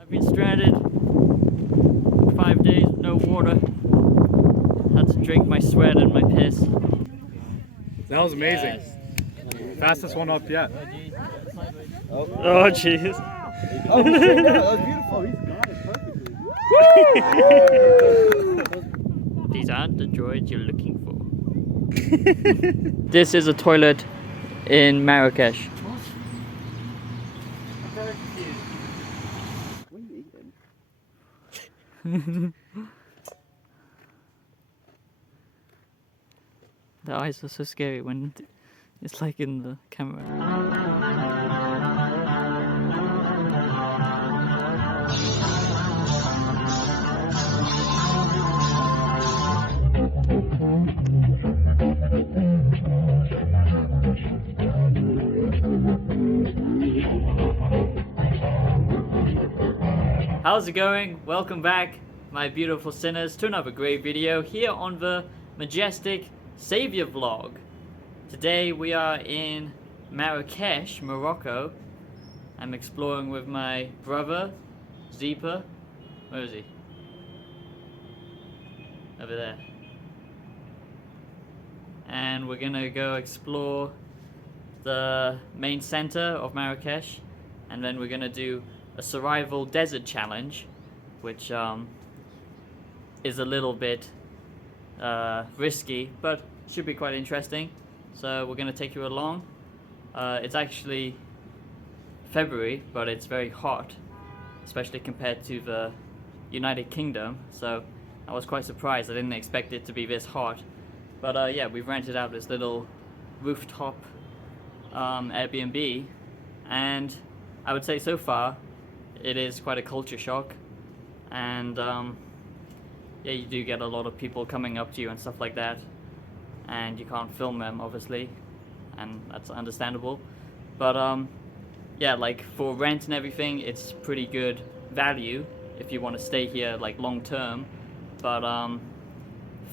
I've been stranded 5 days, no water. Had to drink my sweat and my piss. That was amazing. Fastest one up yet. Oh jeez. Oh, that was beautiful. He's got it perfectly. These aren't the droids you're looking for. This is a toilet in Marrakesh. What are you eating? The eyes are so scary when it's like in the camera. How's it going? Welcome back, my beautiful sinners, to another great video here on the majestic Savior vlog. Today we are in Marrakesh, Morocco. I'm exploring with my brother, Zeepa. Where is he? Over there. And we're gonna go explore the main center of Marrakesh, and then we're gonna do a survival desert challenge, which is a little bit risky, but should be quite interesting. So we're going to take you along. It's actually February, but it's very hot, especially compared to the United Kingdom. So I was quite surprised. I didn't expect it to be this hot. But yeah, we've rented out this little rooftop Airbnb, and I would say so far it is quite a culture shock. And yeah, you do get a lot of people coming up to you and stuff like that, and you can't film them obviously, and that's understandable. But yeah, like for rent and everything, it's pretty good value if you want to stay here like long term. But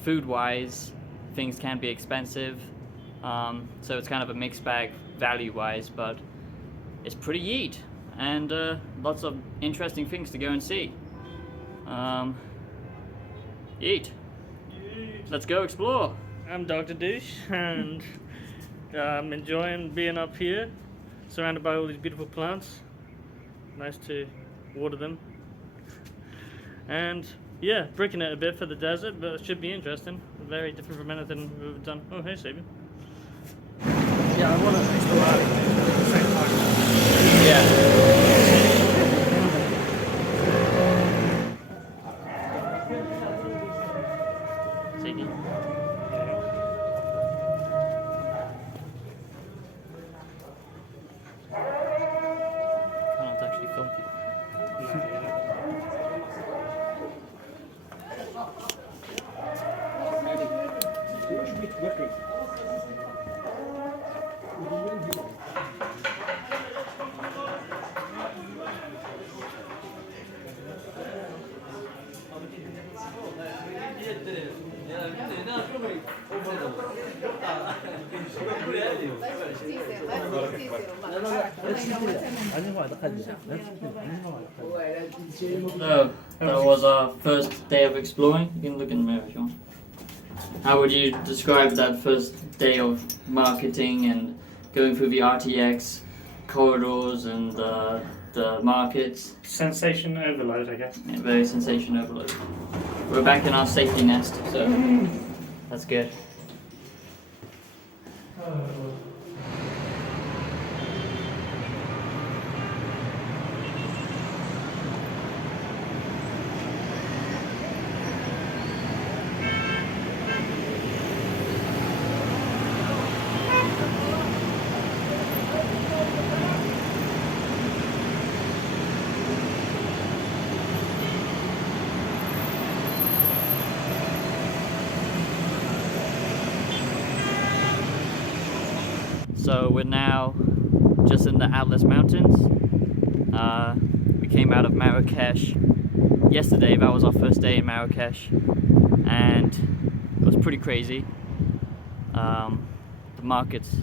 food wise, things can be expensive, so it's kind of a mixed bag value wise, but it's pretty yeet, and lots of interesting things to go and see. Yeet. Let's go explore. I'm Dr. Douche, and I'm enjoying being up here, surrounded by all these beautiful plants. Nice to water them. And yeah, bricking it a bit for the desert, but it should be interesting. Very different from anything we've done. Oh, hey, Sabian. Yeah, I want to explore at the same time. Yeah. Can't actually film people. So, that was our first day of exploring. You can look in the mirror if you want. How would you describe that first day of marketing and going through the RTX corridors and the markets? Sensation overload, I guess. Yeah, very sensation overload. We're back in our safety nest, so that's good. So we're now just in the Atlas Mountains. We came out of Marrakesh yesterday. That was our first day in Marrakesh, and it was pretty crazy. The markets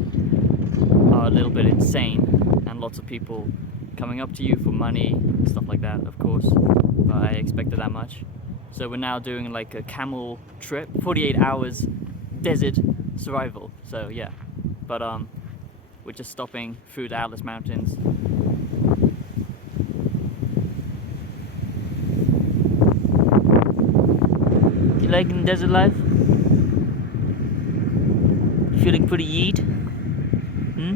are a little bit insane, and lots of people coming up to you for money and stuff like that, of course, but I expected that much. So we're now doing like a camel trip, 48 hours desert survival, so yeah. But we're just stopping through the Atlas Mountains. You liking desert life? You feeling pretty yeet? Hmm?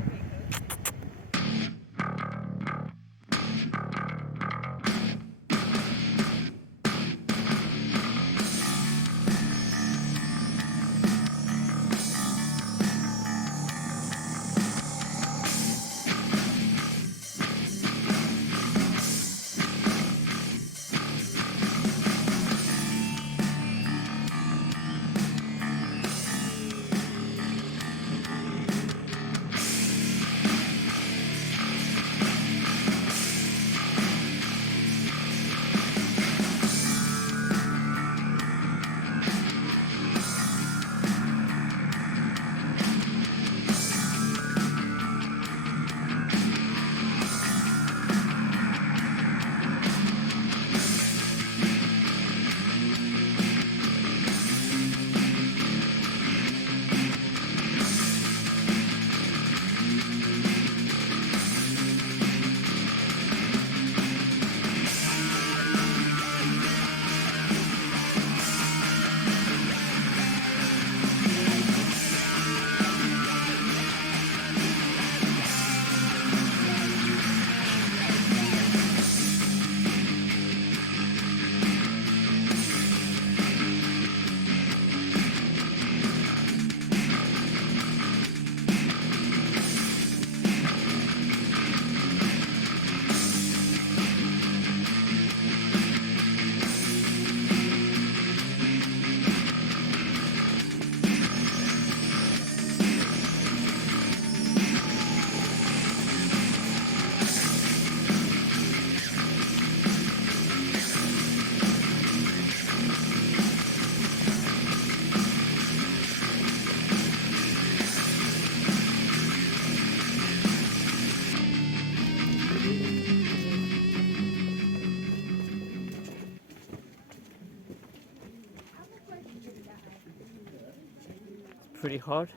Pretty hot.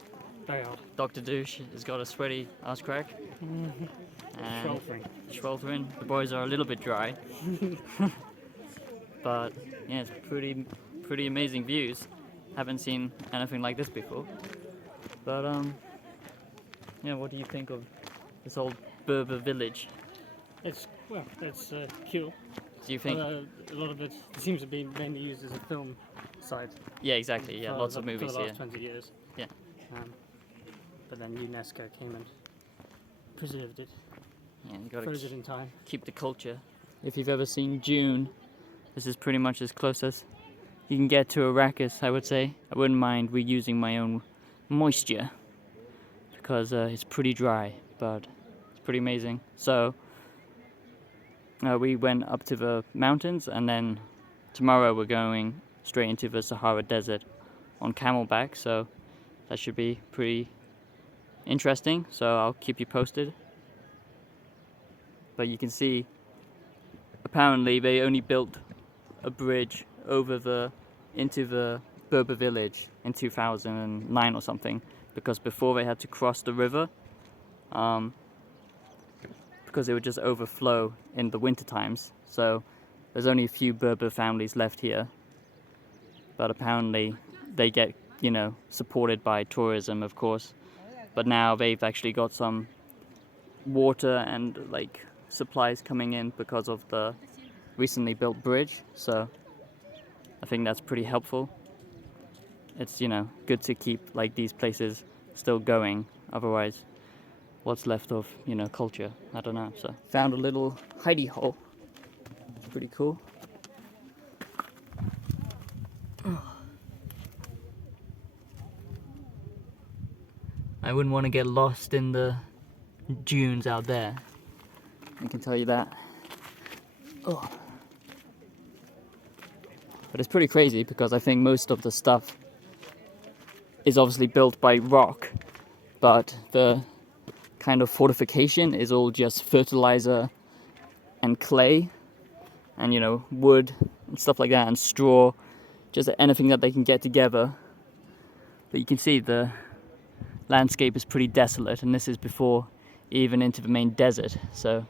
Very hot. Dr. Douche has got a sweaty ass crack. And Sweltering. sweltering. The boys are a little bit dry. But yeah, it's pretty amazing views. Haven't seen anything like this before. But yeah, what do you think of this old Berber village? It's cute. Do you think? A lot of it seems to be mainly used as a film site. Yeah, exactly. Yeah, lots of movies for the here. last 20 years. Yeah. But then UNESCO came and preserved it, Yeah, you gotta froze it in time. keep the culture. If you've ever seen June, this is pretty much as close as you can get to Arrakis, I would say. I wouldn't mind reusing my own moisture because it's pretty dry, but it's pretty amazing. So we went up to the mountains, and then tomorrow we're going straight into the Sahara Desert on camelback, so that should be pretty interesting, so I'll keep you posted. But you can see, apparently they only built a bridge into the Berber village in 2009 or something, because before they had to cross the river because it would just overflow in the winter times. So there's only a few Berber families left here, but apparently they get, supported by tourism, of course. But now they've actually got some water and supplies coming in because of the recently built bridge. So I think that's pretty helpful. It's good to keep these places still going. Otherwise, what's left of culture? I don't know. So found a little hidey hole. It's pretty cool. I wouldn't want to get lost in the dunes out there. I can tell you that. Oh. But it's pretty crazy because I think most of the stuff is obviously built by rock, but the kind of fortification is all just fertilizer and clay and, you know, wood and stuff like that, and straw, just anything that they can get together. But you can see the landscape is pretty desolate, and this is before even into the main desert, so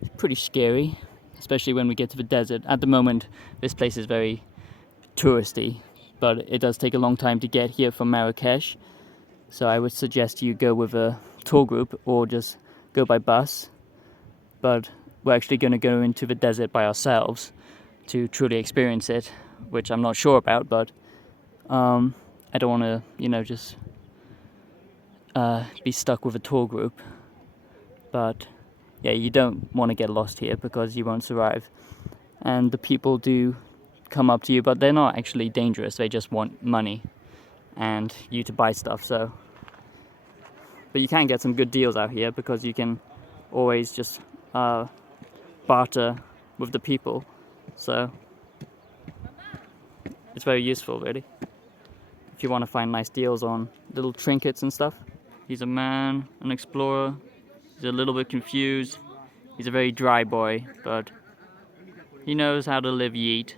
it's pretty scary, especially when we get to the desert. At the moment, this place is very touristy, but it does take a long time to get here from Marrakesh, so I would suggest you go with a tour group or just go by bus. But we're actually going to go into the desert by ourselves to truly experience it, which I'm not sure about, but I don't want to, you know, just be stuck with a tour group. But yeah, you don't want to get lost here because you won't survive. And the people do come up to you, but they're not actually dangerous. They just want money and you to buy stuff. So, but you can get some good deals out here because you can always just barter with the people. So it's very useful, really, if you want to find nice deals on little trinkets and stuff. He's a man, an explorer. He's a little bit confused. He's a very dry boy, but he knows how to live yeet.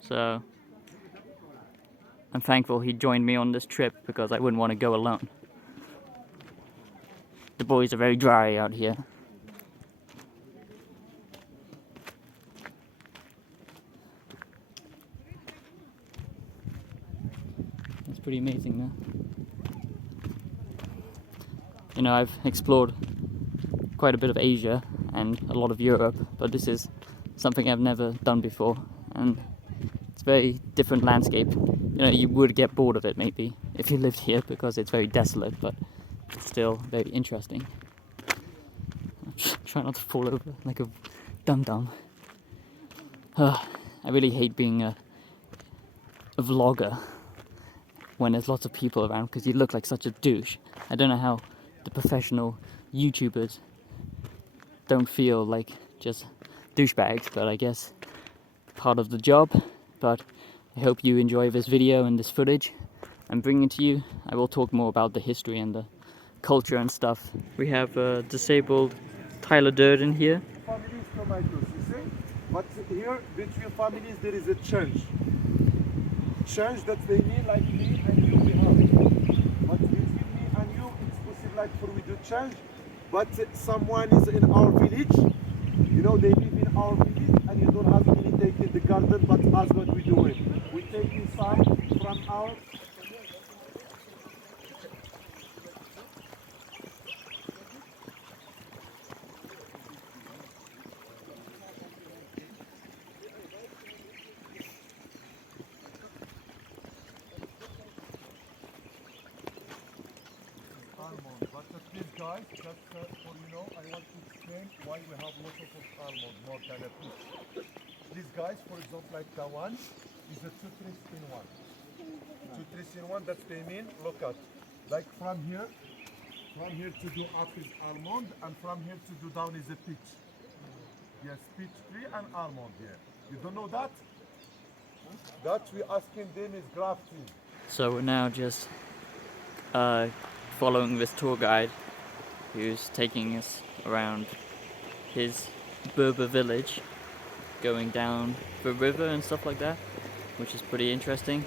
So I'm thankful he joined me on this trip because I wouldn't want to go alone. The boys are very dry out here. It's pretty amazing, though. You know, I've explored quite a bit of Asia and a lot of Europe, but this is something I've never done before, and it's a very different landscape. You know, you would get bored of it maybe if you lived here because it's very desolate, but it's still very interesting. Try not to fall over like a dum-dum. I really hate being a vlogger when there's lots of people around because you look like such a douche. I don't know how the professional YouTubers don't feel like just douchebags, but I guess part of the job. But I hope you enjoy this video and this footage I'm bringing to you. I will talk more about the history and the culture and stuff. We have disabled Tyler Durden here. Families tomatoes, you see? But here, between families, there is a change. Change that they mean like me and you we have. But between me and you, it's possible like for we do change. But someone is in our village, you know, they live in our village and you don't have any take in the garden, but as what we do it. We take inside from our almond. But please guys, just for you know, I want to explain why we have lots of almond more than a peach. These guys, for example, like the one is a 2 trees in 1. 2 trees in 1, that they mean, look at, like from here to do up is almond, and from here to do down is a peach. Yes, peach tree and almond here. You don't know that? That we asking them is grafting. So we're now just following this tour guide who's taking us around his Berber village, going down the river and stuff like that, which is pretty interesting.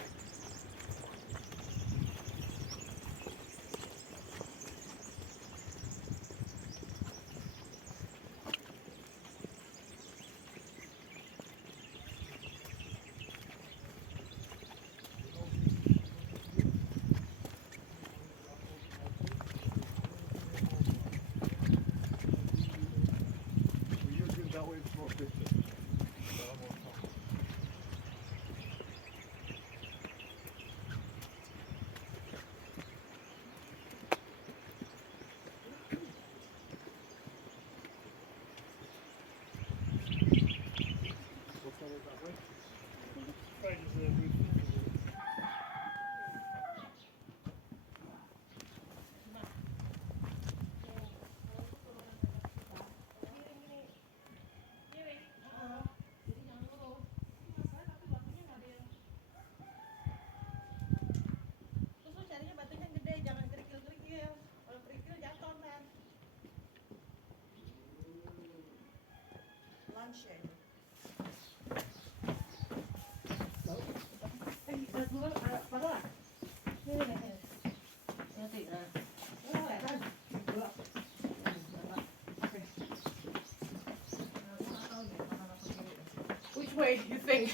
Which way do you think?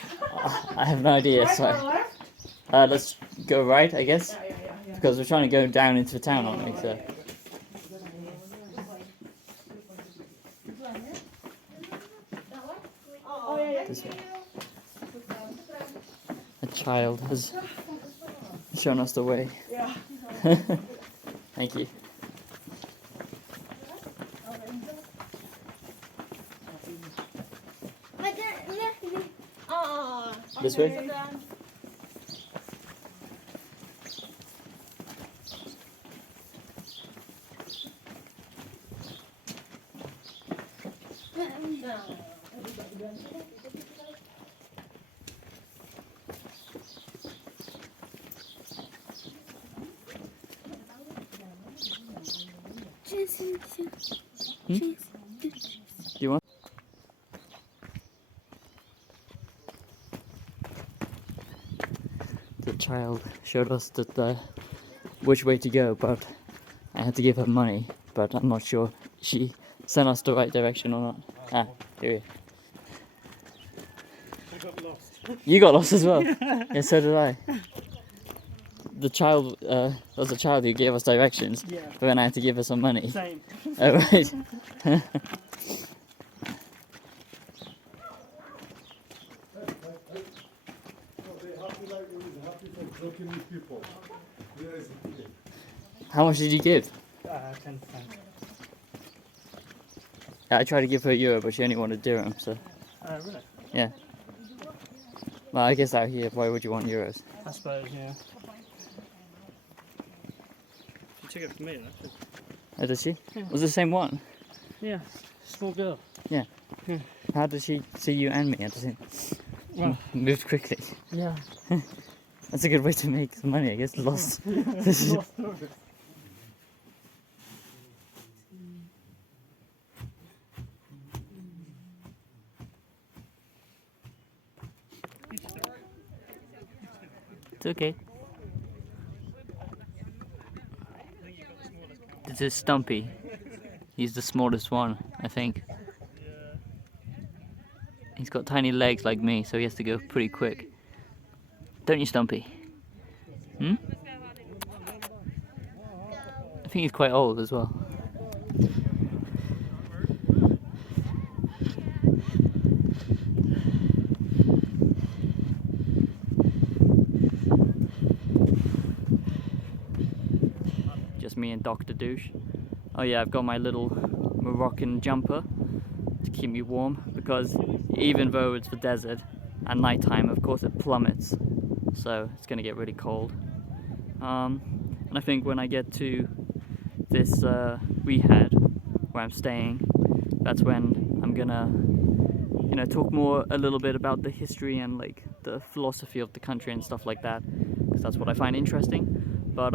I have no idea. Right So or left? let's go right, I guess, Yeah. because we're trying to go down into town, aren't we? So Oh, yeah. this way. A child has shown us the way. Yeah. Thank you. This way? Do you want? The child showed us which way to go, but I had to give her money, but I'm not sure she sent us the right direction or not. Ah, here we are. I got lost. You got lost as well. Yeah, so did I. The child, there was a child who gave us directions, Yeah. but then I had to give her some money. Same. Oh, right. Joking with people. There is How much did you give? 10%. I tried to give her euro, but she only wanted dirham, so. Really? Yeah. Well, I guess out here, why would you want euros? I suppose, yeah. She took it from me, though. Oh, did she? Yeah. Was it the same one? Yeah. Small girl. How did she see you and me at the same? Well, Moved quickly. yeah. That's a good way to make some money, I guess. Lost. It's okay. This is Stumpy. He's the smallest one, I think. He's got tiny legs like me, so he has to go pretty quick. Don't you, Stumpy? Hmm? I think he's quite old as well. Just me and Dr. Douche. Oh yeah, I've got my little Moroccan jumper to keep me warm, because even though it's the desert, at night time of course it plummets, so it's gonna get really cold. And I think when I get to this rehab where I'm staying, that's when I'm gonna, you know, talk more a little bit about the history and like the philosophy of the country and stuff like that, because that's what I find interesting. But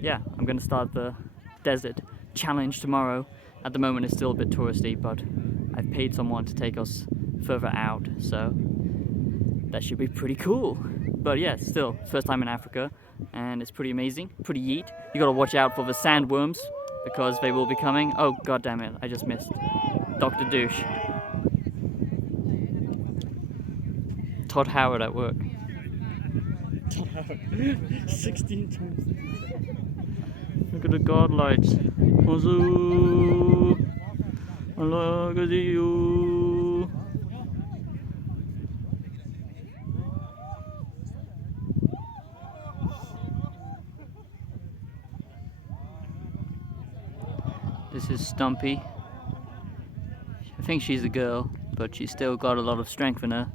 yeah, I'm gonna start the desert challenge tomorrow. At the moment it's still a bit touristy, but I've paid someone to take us further out, so that should be pretty cool. But yeah, still, first time in Africa, and it's pretty amazing, pretty yeet. You gotta watch out for the sandworms, because they will be coming. Oh, god damn it, I just missed Dr. Douche. Todd Howard at work. 16 times. Look at the god lights. Bonjour. Look at you. This is Stumpy. I think she's a girl, but she's still got a lot of strength in her.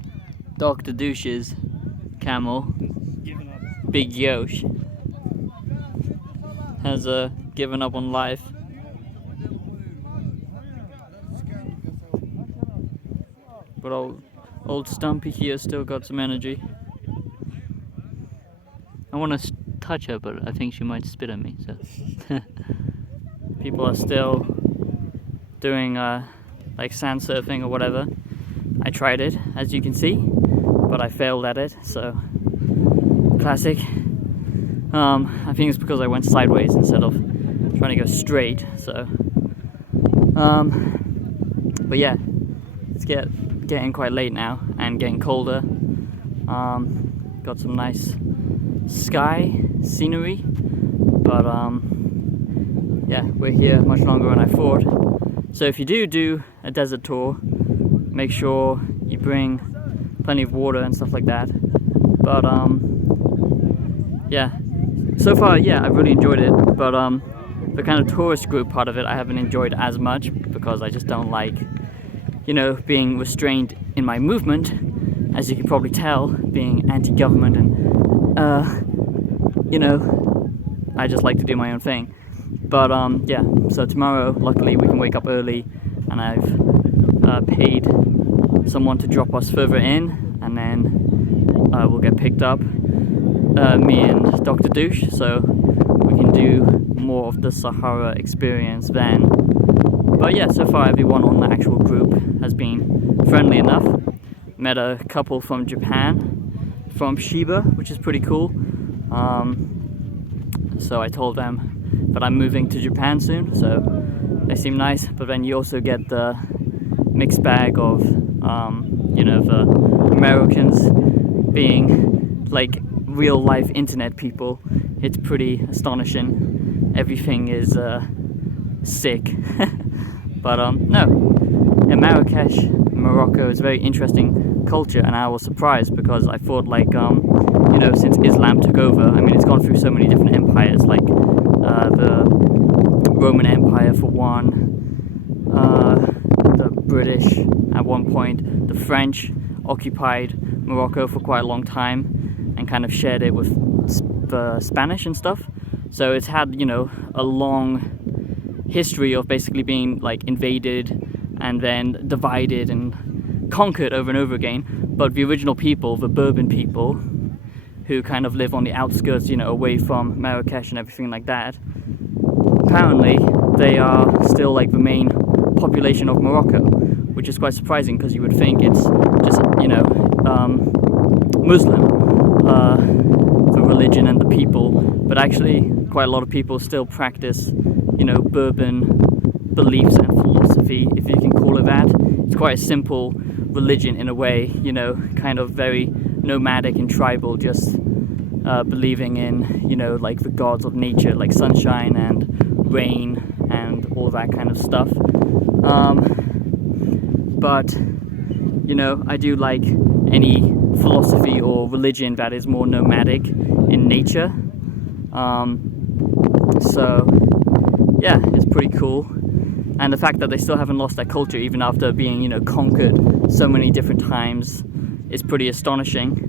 Dr. Douche's camel, Giving up. Big Yosh, has given up on life. But old Stumpy here still got some energy. I want to touch her, but I think she might spit at me. So people are still doing like sand surfing or whatever. I tried it, as you can see, but I failed at it, so classic. I think it's because I went sideways instead of trying to go straight, so but yeah, it's getting quite late now and getting colder. Got some nice sky scenery, but yeah, we're here much longer than I thought. So if you do a desert tour, make sure you bring plenty of water and stuff like that. But yeah, so far, yeah, I've really enjoyed it, but the kind of tourist group part of it I haven't enjoyed as much, because I just don't like, you know, being restrained in my movement, as you can probably tell, being anti-government, and you know, I just like to do my own thing. But yeah, so tomorrow, luckily, we can wake up early, and I've paid someone to drop us further in, and then we'll get picked up, me and Dr. Douche, so we can do more of the Sahara experience then. But yeah, so far everyone on the actual group has been friendly enough. Met a couple from Japan, from Shiba, which is pretty cool. So I told them that I'm moving to Japan soon, so they seem nice. But then you also get the mixed bag of, you know, the Americans being like real life internet people. It's pretty astonishing. Everything is sick. But no, in Marrakesh, Morocco is a very interesting culture, and I was surprised because I thought, like, you know, since Islam took over, I mean, it's gone through so many different empires, like the Roman Empire for one, the British at one point, the French occupied Morocco for quite a long time and kind of shared it with the Spanish and stuff. So it's had, you know, a long history of basically being like invaded and then divided and conquered over and over again. But the original people, the Berber people, who kind of live on the outskirts, you know, away from Marrakesh and everything like that, apparently they are still like the main population of Morocco, which is quite surprising because you would think it's just, you know, Muslim, the religion and the people, but actually quite a lot of people still practice, you know, Berber beliefs and philosophy, if you can call it that. It's quite a simple religion in a way, you know, kind of very nomadic and tribal, just believing in, you know, like the gods of nature, like sunshine and rain and all that kind of stuff. But, you know, I do like any philosophy or religion that is more nomadic in nature. So yeah, it's pretty cool. And the fact that they still haven't lost their culture even after being, you know, conquered so many different times is pretty astonishing.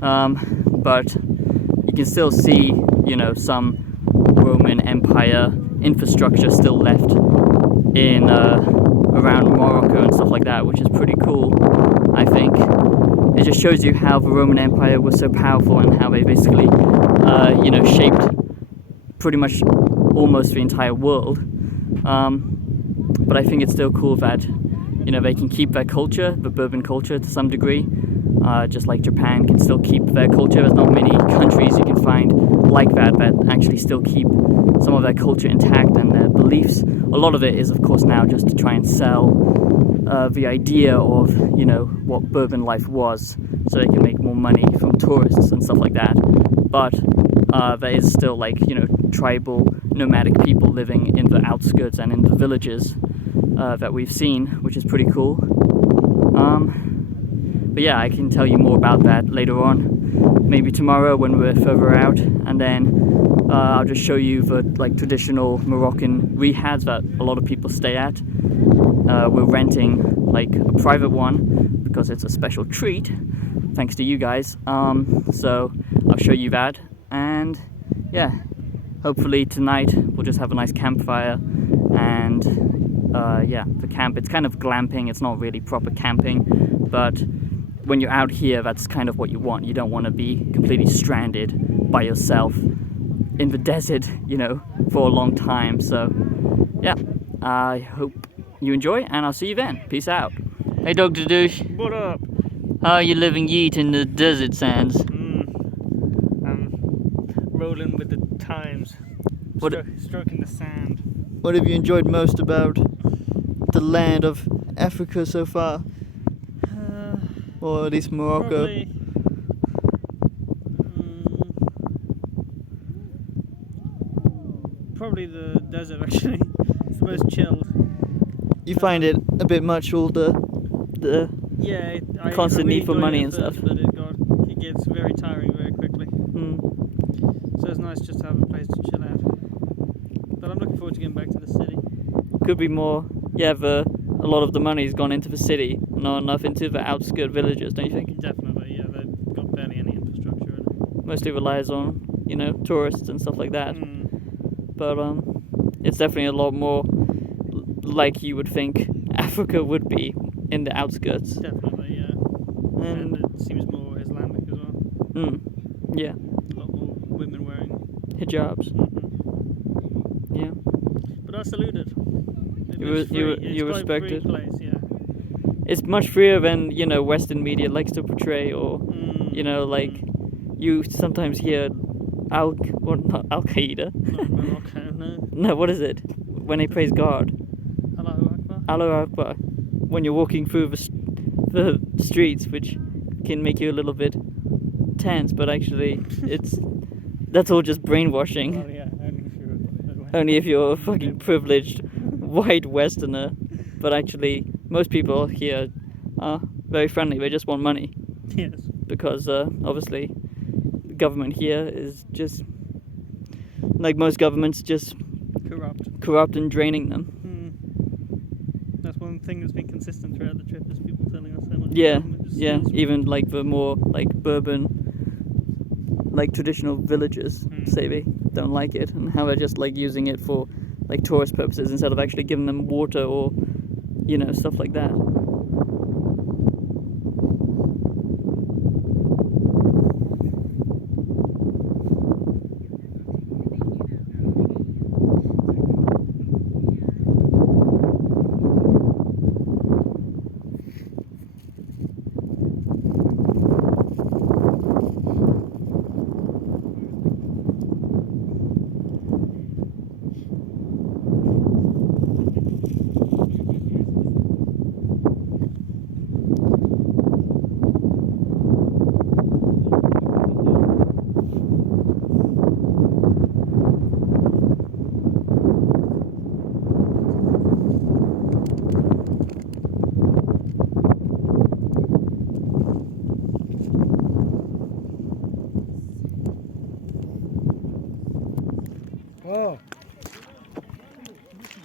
But you can still see, you know, some Roman Empire infrastructure still left in around Morocco and stuff like that, which is pretty cool, I think. It just shows you how the Roman Empire was so powerful and how they basically, you know, shaped pretty much almost the entire world. But I think it's still cool that, you know, they can keep their culture, the Berber culture, to some degree. Just like Japan can still keep their culture. There's not many countries you can find like that actually still keep some of their culture intact and their beliefs. A lot of it is, of course, now just to try and sell the idea of, you know, what Berber life was, so they can make more money from tourists and stuff like that. But there is still, like, you know, tribal, nomadic people living in the outskirts and in the villages that we've seen, which is pretty cool. But yeah, I can tell you more about that later on, maybe tomorrow when we're further out, and then I'll just show you the like traditional Moroccan rihads that a lot of people stay at. We're renting like a private one because it's a special treat, thanks to you guys. So I'll show you that, and yeah, hopefully tonight we'll just have a nice campfire. And yeah, the camp, it's kind of glamping, it's not really proper camping, but when you're out here, that's kind of what you want. You don't want to be completely stranded by yourself in the desert, you know, for a long time. So yeah, I hope you enjoy, and I'll see you then. Peace out. Hey, Dr. Douche. What up? How are you living yeet in the desert sands? I'm rolling with the times. What- Stroking the sand. What have you enjoyed most about the land of Africa so far? Or at least Morocco? Probably the desert, actually. It's the most chilled. You find it a bit much, all the Yeah, I constant really need for enjoyed money it and at first, stuff. But it gets very tiring very quickly. So it's nice just to have a place to chill out. But I'm looking forward to getting back to the city. could be more. Yeah, a lot of the money's gone into the city, not enough into the outskirt villages, don't you think? Definitely, yeah. They've got barely any infrastructure in it. Mostly relies on, tourists and stuff like that. But it's definitely a lot more like you would think Africa would be in the outskirts. Definitely, yeah. And it seems more Islamic as well. Yeah, A lot more women wearing. hijabs. Yeah. But I salute it. You respect free it. Place, yeah. It's much freer than Western media likes to portray, or like you sometimes hear not Al Qaeda. Morocco, no. No, what is it? When they praise God. Allahu Akbar. Allahu Akbar. When you're walking through the streets, which can make you a little bit tense, but actually that's all just brainwashing. Oh yeah, Only if you're a fucking privileged white Westerner. But actually, most people here are very friendly. They just want money. Yes. Because obviously, the government here is just like most governments, just corrupt and draining them. That's one thing that's been consistent throughout the trip, is people telling us how much. Yeah, government just yeah. steals. Even like the more like Berber, like traditional villages, say they don't like it, and how they're just like using it for like tourist purposes instead of actually giving them water or stuff like that.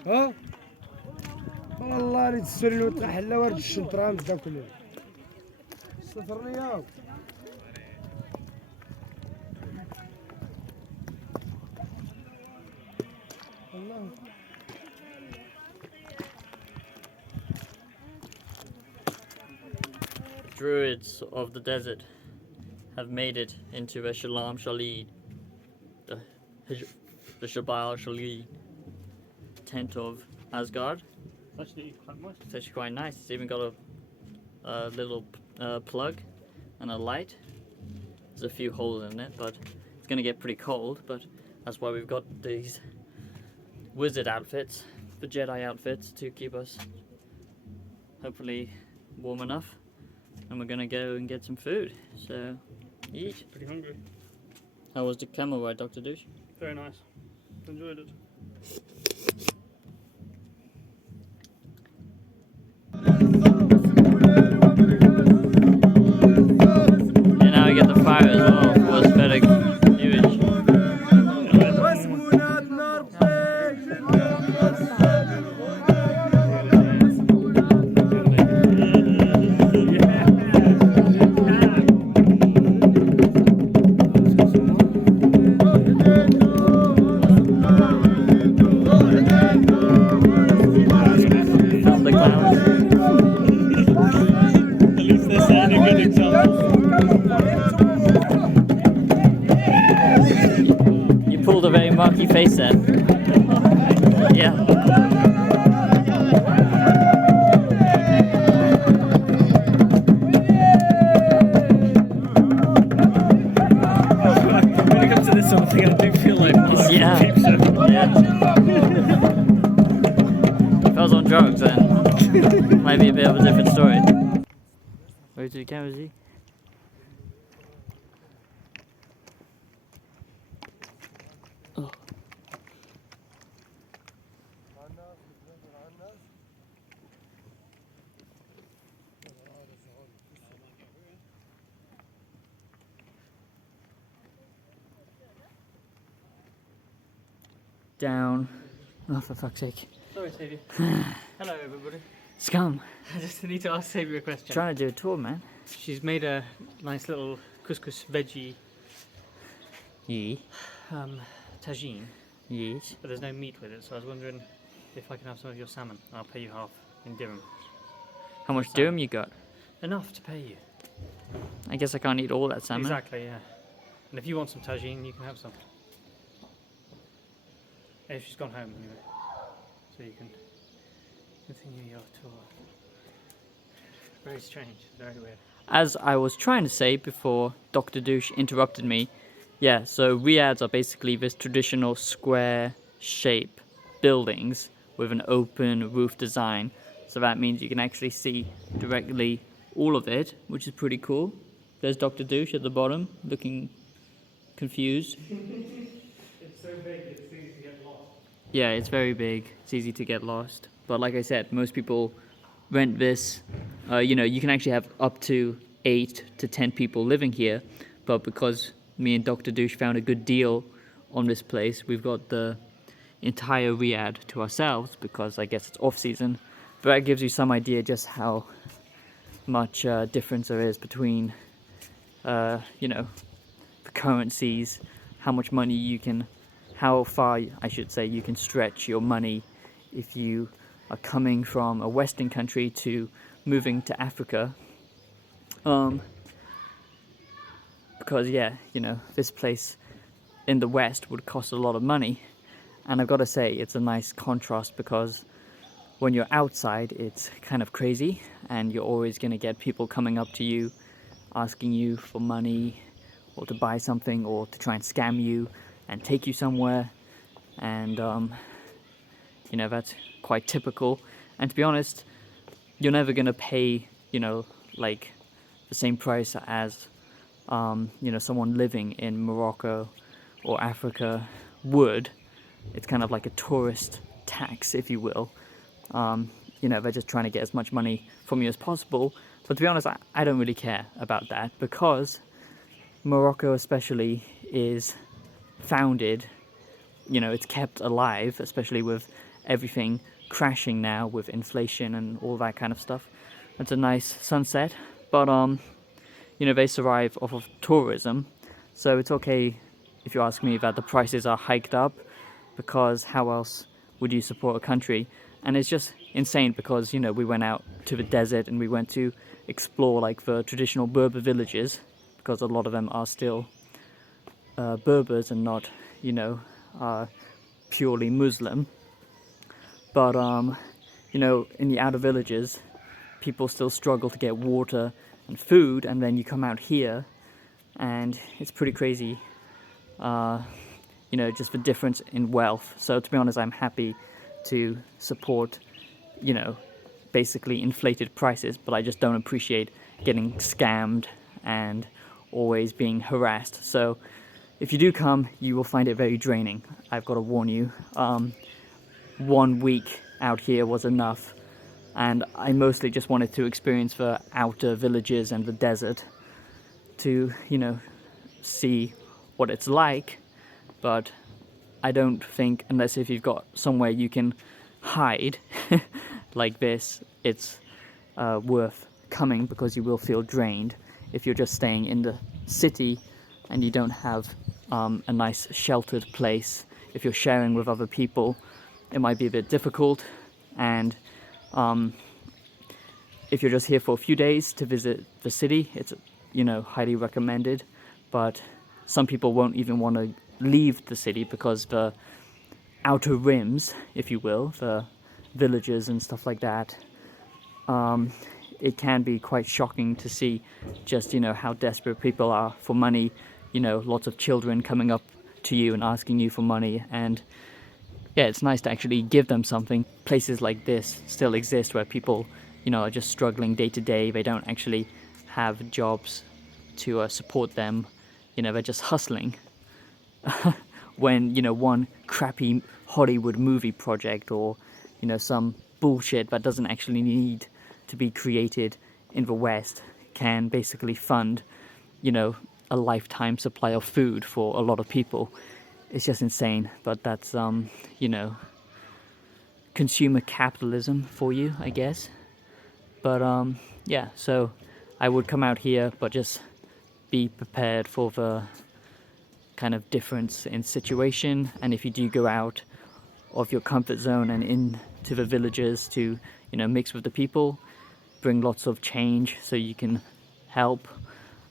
ها والله اللي تسري له تحلى ورد الشنطران دا كله صفرني ياو والله Druids of the desert have made it into a Shalom Shalid, the Shabal Shalid tent of Asgard. It's actually quite nice. It's actually quite nice. It's even got a little plug and a light. There's a few holes in it, but it's gonna get pretty cold. But that's why we've got these wizard outfits, the Jedi outfits, to keep us hopefully warm enough. And we're gonna go and get some food. So, eat. Pretty hungry. How was the camel ride, Dr. Douche? Very nice. Enjoyed it. And now we get the fire as well for aesthetic viewage. Film the clowns. At least they're setting a good example. You pulled a very marky face there. Yeah. Might be a bit of a different story. Where to the camera, Z? Oh. Down. Oh, for fuck's sake. Sorry, Saviour. Hello, everybody. Scum. I just need to ask Saviour a question. Trying to do a tour, man. She's made a nice little couscous veggie Yeah. tagine, Yes. but there's no meat with it, so I was wondering if I can have some of your salmon. I'll pay you half in dirham. How much dirham you got? Enough to pay you. I guess I can't eat all that salmon. Exactly, yeah. And if you want some tagine, you can have some. If she's gone home anyway, so you can continue your tour. Very strange, very weird. As I was trying to say before Dr. Douche interrupted me, yeah, so riads are basically this traditional square shape buildings with an open roof design. So that means you can actually see directly all of it, which is pretty cool. There's Dr. Douche at the bottom, looking confused. It's so big, it's easy to get lost. Yeah, it's very big. It's easy to get lost. But like I said, most people rent this. You know, you can actually have up to 8 to 10 people living here. But because me and Dr. Douche found a good deal on this place, we've got the entire riad to ourselves because I guess it's off season. But that gives you some idea just how much difference there is between, you know, the currencies, how much money you can, how far, I should say, you can stretch your money if you are coming from a Western country to moving to Africa. Because, yeah, you know, this place in the West would cost a lot of money. And I've got to say, it's a nice contrast because when you're outside, it's kind of crazy and you're always going to get people coming up to you, asking you for money or to buy something or to try and scam you and take you somewhere. And, you know, that's quite typical. And to be honest, you're never going to pay, you know, like the same price as, you know, someone living in Morocco or Africa would. It's kind of like a tourist tax, if you will. You know, they're just trying to get as much money from you as possible. But to be honest, I don't really care about that because Morocco especially is founded, you know, it's kept alive, especially with everything crashing now with inflation and all that kind of stuff. It's a nice sunset, but you know, they survive off of tourism, so it's okay if you ask me that the prices are hiked up, because how else would you support a country? And it's just insane because, you know, we went out to the desert and we went to explore like the traditional Berber villages, because a lot of them are still Berbers and not, you know, purely Muslim. But you know, in the outer villages, people still struggle to get water and food, and then you come out here and it's pretty crazy, you know, just the difference in wealth. So to be honest, I'm happy to support, you know, basically inflated prices, but I just don't appreciate getting scammed and always being harassed. So if you do come, you will find it very draining. I've got to warn you. 1 week out here was enough, and I mostly just wanted to experience the outer villages and the desert to, you know, see what it's like. But I don't think, unless if you've got somewhere you can hide like this, it's worth coming, because you will feel drained if you're just staying in the city and you don't have a nice sheltered place. If you're sharing with other people, it might be a bit difficult. And if you're just here for a few days to visit the city, it's, you know, highly recommended. But some people won't even want to leave the city because the outer rims, if you will, the villages and stuff like that, it can be quite shocking to see just, you know, how desperate people are for money. You know, lots of children coming up to you and asking you for money, and yeah, it's nice to actually give them something. Places like this still exist where people, are just struggling day to day. They don't actually have jobs to support them. They're just hustling. When, one crappy Hollywood movie project or, some bullshit that doesn't actually need to be created in the West can basically fund, a lifetime supply of food for a lot of people. It's just insane, but that's, consumer capitalism for you, I guess. But, yeah, so I would come out here, but just be prepared for the kind of difference in situation. And if you do go out of your comfort zone and into the villages to, mix with the people, bring lots of change so you can help,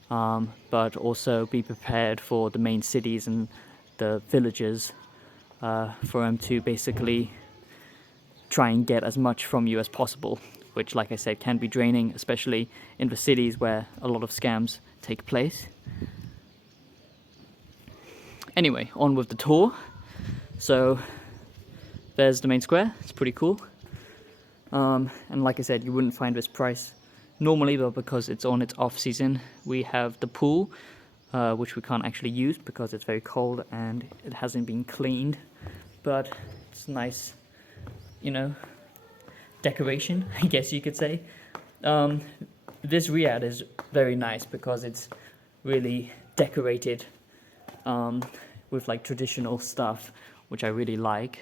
but also be prepared for the main cities and the villages, for them to basically try and get as much from you as possible, which, like I said, can be draining, especially in the cities where a lot of scams take place. Anyway, on with the tour. So there's the main square. It's pretty cool. And like I said, you wouldn't find this price normally, but because it's on its off season, we have the pool, which we can't actually use because it's very cold and it hasn't been cleaned. But it's nice, decoration, I guess you could say. This riad is very nice because it's really decorated with like traditional stuff, which I really like.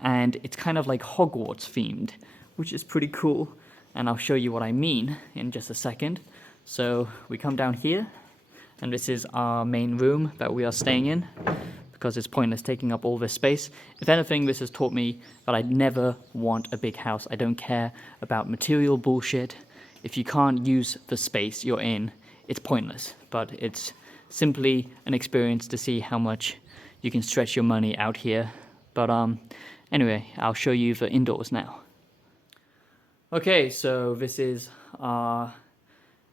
And it's kind of like Hogwarts themed, which is pretty cool. And I'll show you what I mean in just a second. So we come down here, and this is our main room that we are staying in, because it's pointless taking up all this space. If anything, this has taught me that I never want a big house. I don't care about material bullshit. If you can't use the space you're in, it's pointless. But it's simply an experience to see how much you can stretch your money out here. But anyway, I'll show you the indoors now. Okay, so this is our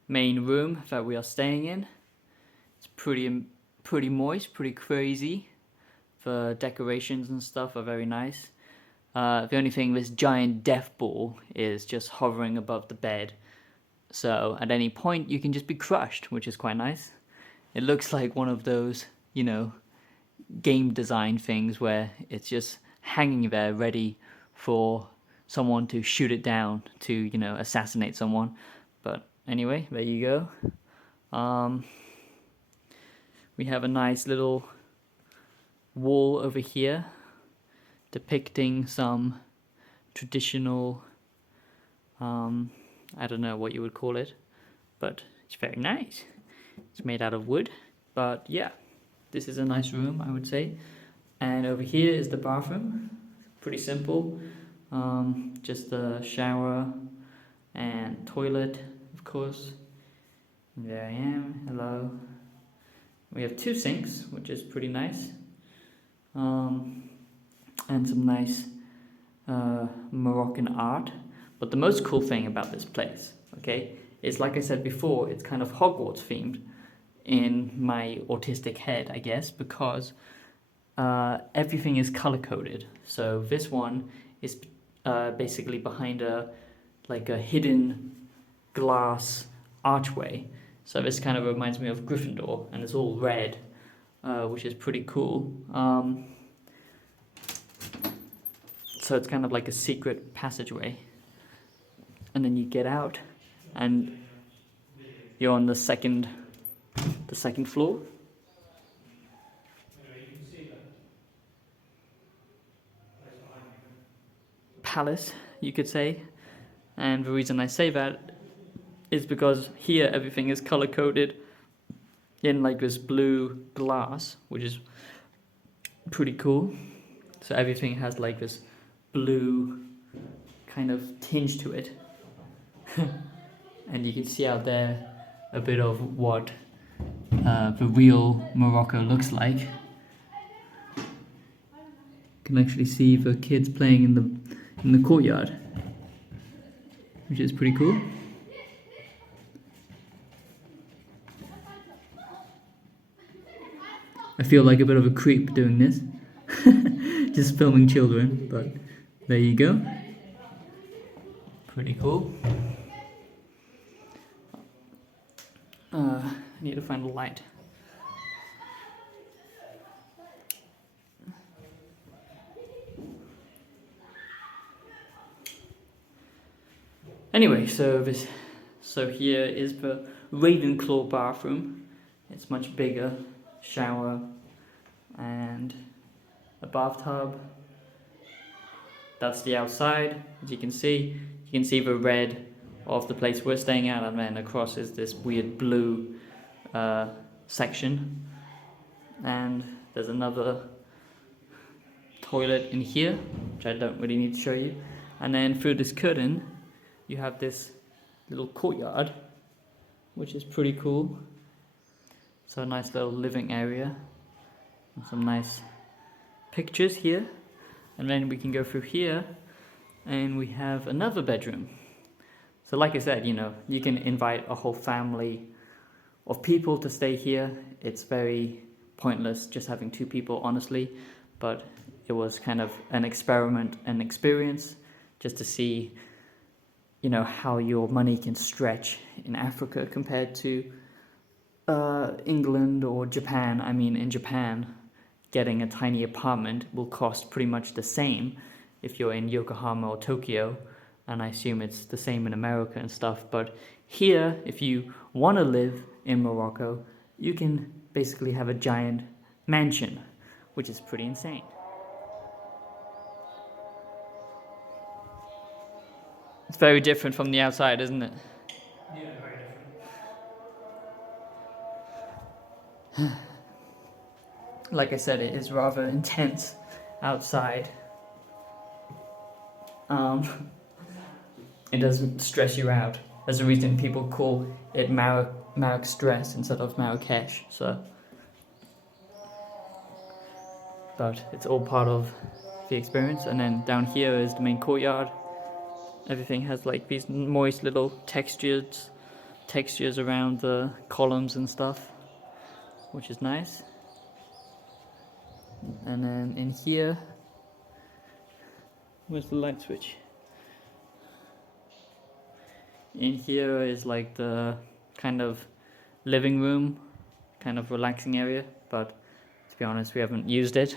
main room that we are staying in. It's pretty moist, pretty crazy. The decorations and stuff are very nice. The only thing, this giant death ball is just hovering above the bed. So at any point you can just be crushed, which is quite nice. It looks like one of those, game design things where it's just hanging there ready for someone to shoot it down to, assassinate someone. But anyway, there you go. We have a nice little wall over here depicting some traditional, I don't know what you would call it, but it's very nice. It's made out of wood, but yeah, this is a nice room, I would say. And over here is the bathroom. Pretty simple, just the shower and toilet, of course. And there I am, hello. We have 2 sinks, which is pretty nice. And some nice Moroccan art. But the most cool thing about this place, okay, is, like I said before, it's kind of Hogwarts themed in my autistic head, I guess, because everything is color coded. So this one is basically behind a hidden glass archway. So this kind of reminds me of Gryffindor, and it's all red, which is pretty cool. So it's kind of like a secret passageway. And then you get out, and you're on the second floor. Palace, you could say. And the reason I say that is because here everything is color coded in like this blue glass, which is pretty cool. So everything has like this blue kind of tinge to it. And you can see out there a bit of what the real Morocco looks like. You can actually see the kids playing in the courtyard, which is pretty cool. I feel like a bit of a creep doing this. Just filming children, but there you go. Pretty cool. I need to find a light. Anyway, so here is the Ravenclaw bathroom. It's much bigger, shower, and a bathtub. That's the outside, as you can see. You can see the red of the place we're staying at, and then across is this weird blue section. And there's another toilet in here, which I don't really need to show you. And then through this curtain, you have this little courtyard, which is pretty cool. So a nice little living area, and some nice pictures here. And then we can go through here, and we have another bedroom. So like I said, you know, you can invite a whole family of people to stay here. It's very pointless just having 2 people, honestly, but it was kind of an experiment, an experience, just to see, you know, how your money can stretch in Africa compared to England or Japan. I mean, in Japan, getting a tiny apartment will cost pretty much the same if you're in Yokohama or Tokyo, and I assume it's the same in America and stuff. But here, if you want to live in Morocco, you can basically have a giant mansion, which is pretty insane. It's very different from the outside, isn't it? Yeah, very different. Like I said, it is rather intense outside. It doesn't stress you out. There's a reason people call it Marrak stress instead of Marrakesh. So, but it's all part of the experience. And then down here is the main courtyard. Everything has like these moist little textures around the columns and stuff, which is nice. And then in here, where's the light switch? In here is like the kind of living room, kind of relaxing area, but to be honest, we haven't used it.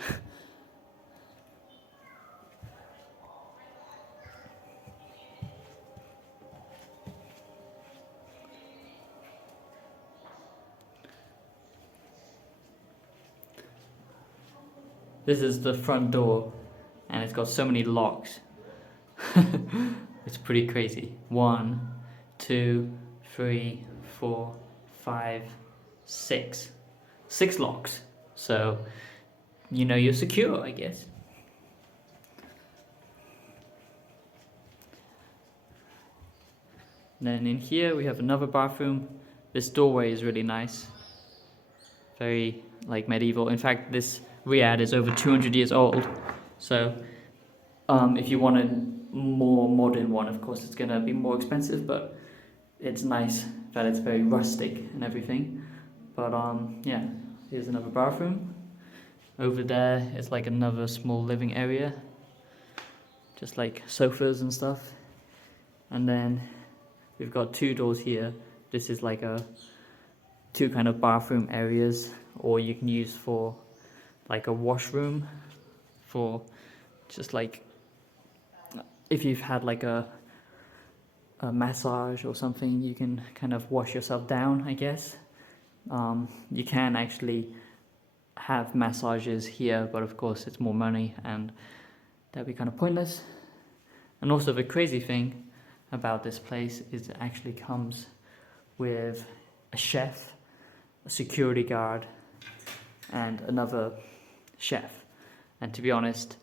This is the front door, and it's got so many locks. It's pretty crazy. 1, 2, 3, 4, 5, 6. 6 locks. So, you know you're secure, I guess. Then in here we have another bathroom. This doorway is really nice. Very like medieval. In fact, this riad is over 200 years old. So if you want a more modern one, of course it's gonna be more expensive, but it's nice that it's very rustic and everything. But yeah, here's another bathroom. Over there is like another small living area, just like sofas and stuff. And then we've got 2 doors here. This is like 2 kind of bathroom areas, or you can use for like a washroom, for just like if you've had like a massage or something, you can kind of wash yourself down, I guess. You can actually have massages here, but of course it's more money and that'd be kind of pointless. And also the crazy thing about this place is it actually comes with a chef, a security guard, and another chef. And to be honest,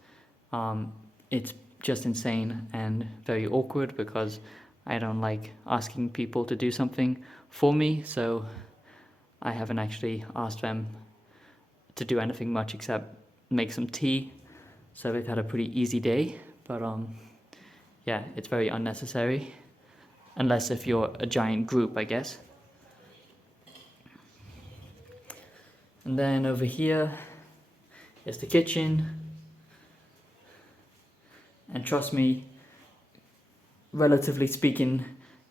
it's just insane and very awkward because I don't like asking people to do something for me, so I haven't actually asked them to do anything much except make some tea. So they've had a pretty easy day, but yeah, it's very unnecessary, unless if you're a giant group, I guess. And then over here is the kitchen. And trust me, relatively speaking,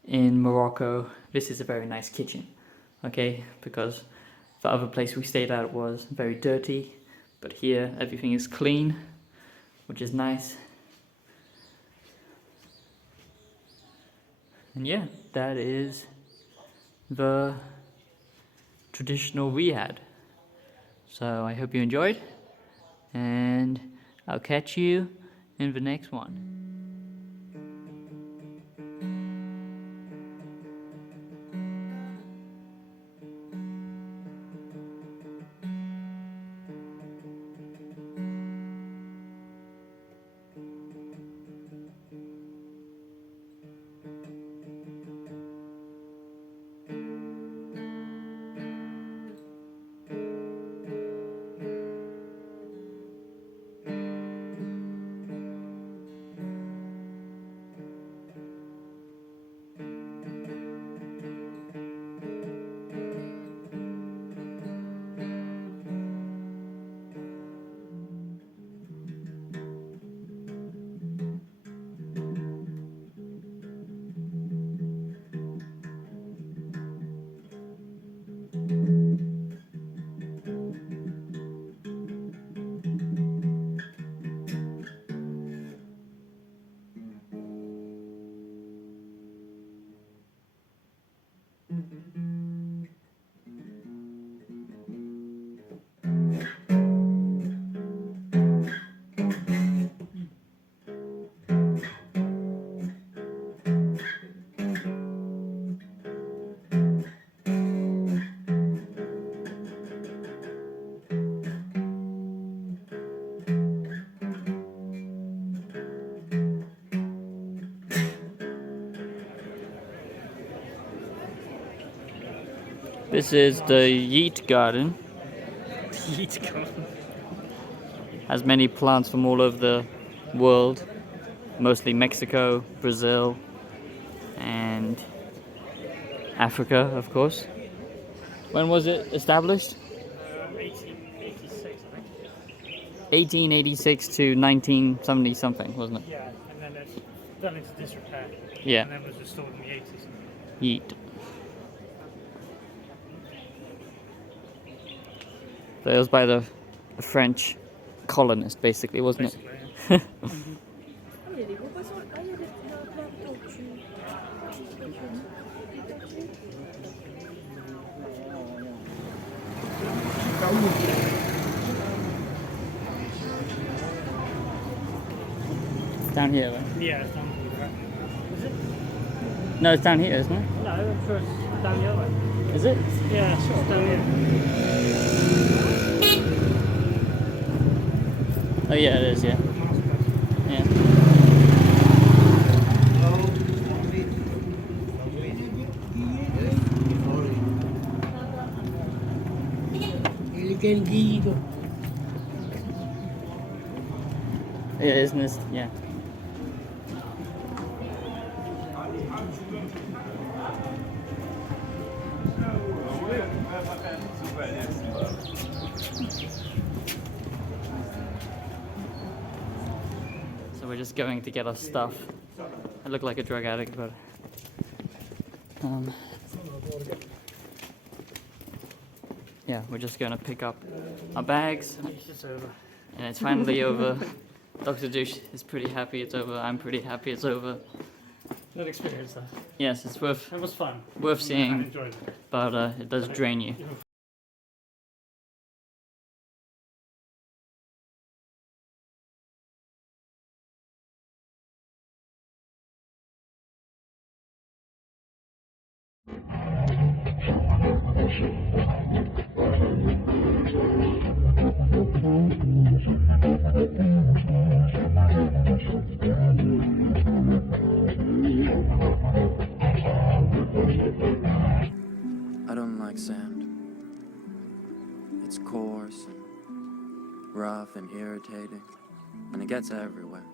in Morocco, this is a very nice kitchen, okay? Because the other place we stayed at was very dirty, but here everything is clean, which is nice. And yeah, that is the traditional Riyadh. So I hope you enjoyed, and I'll catch you in the next one. This is the Yeet Garden. Yeet garden. Has many plants from all over the world, mostly Mexico, Brazil, and Africa, of course. When was it established? 1886, I think. 1886 to 1970 something, wasn't it? Yeah, and then it's done into disrepair. Yeah. And then was restored in the 80s. Yeet. So it was by the French colonist, basically, wasn't Basically, it? yeah. Down here, right? Yeah, it's down here. Is it? No, it's down here, isn't it? No, I'm sure it's down the other way. Is it? Yeah, sure, it's down here. Oh yeah, it is, yeah. Yeah. Yeah, isn't this? Yeah. So we're just going to get our stuff. I look like a drug addict, but yeah, we're just gonna pick up our bags, It's over. and it's finally over. Dr. Douche is pretty happy it's over. I'm pretty happy it's over. Good experience, though. Yes, it's worth It was fun. I seeing, enjoyed it. but it does drain you. I don't like sand. It's coarse and rough and irritating, and it gets everywhere.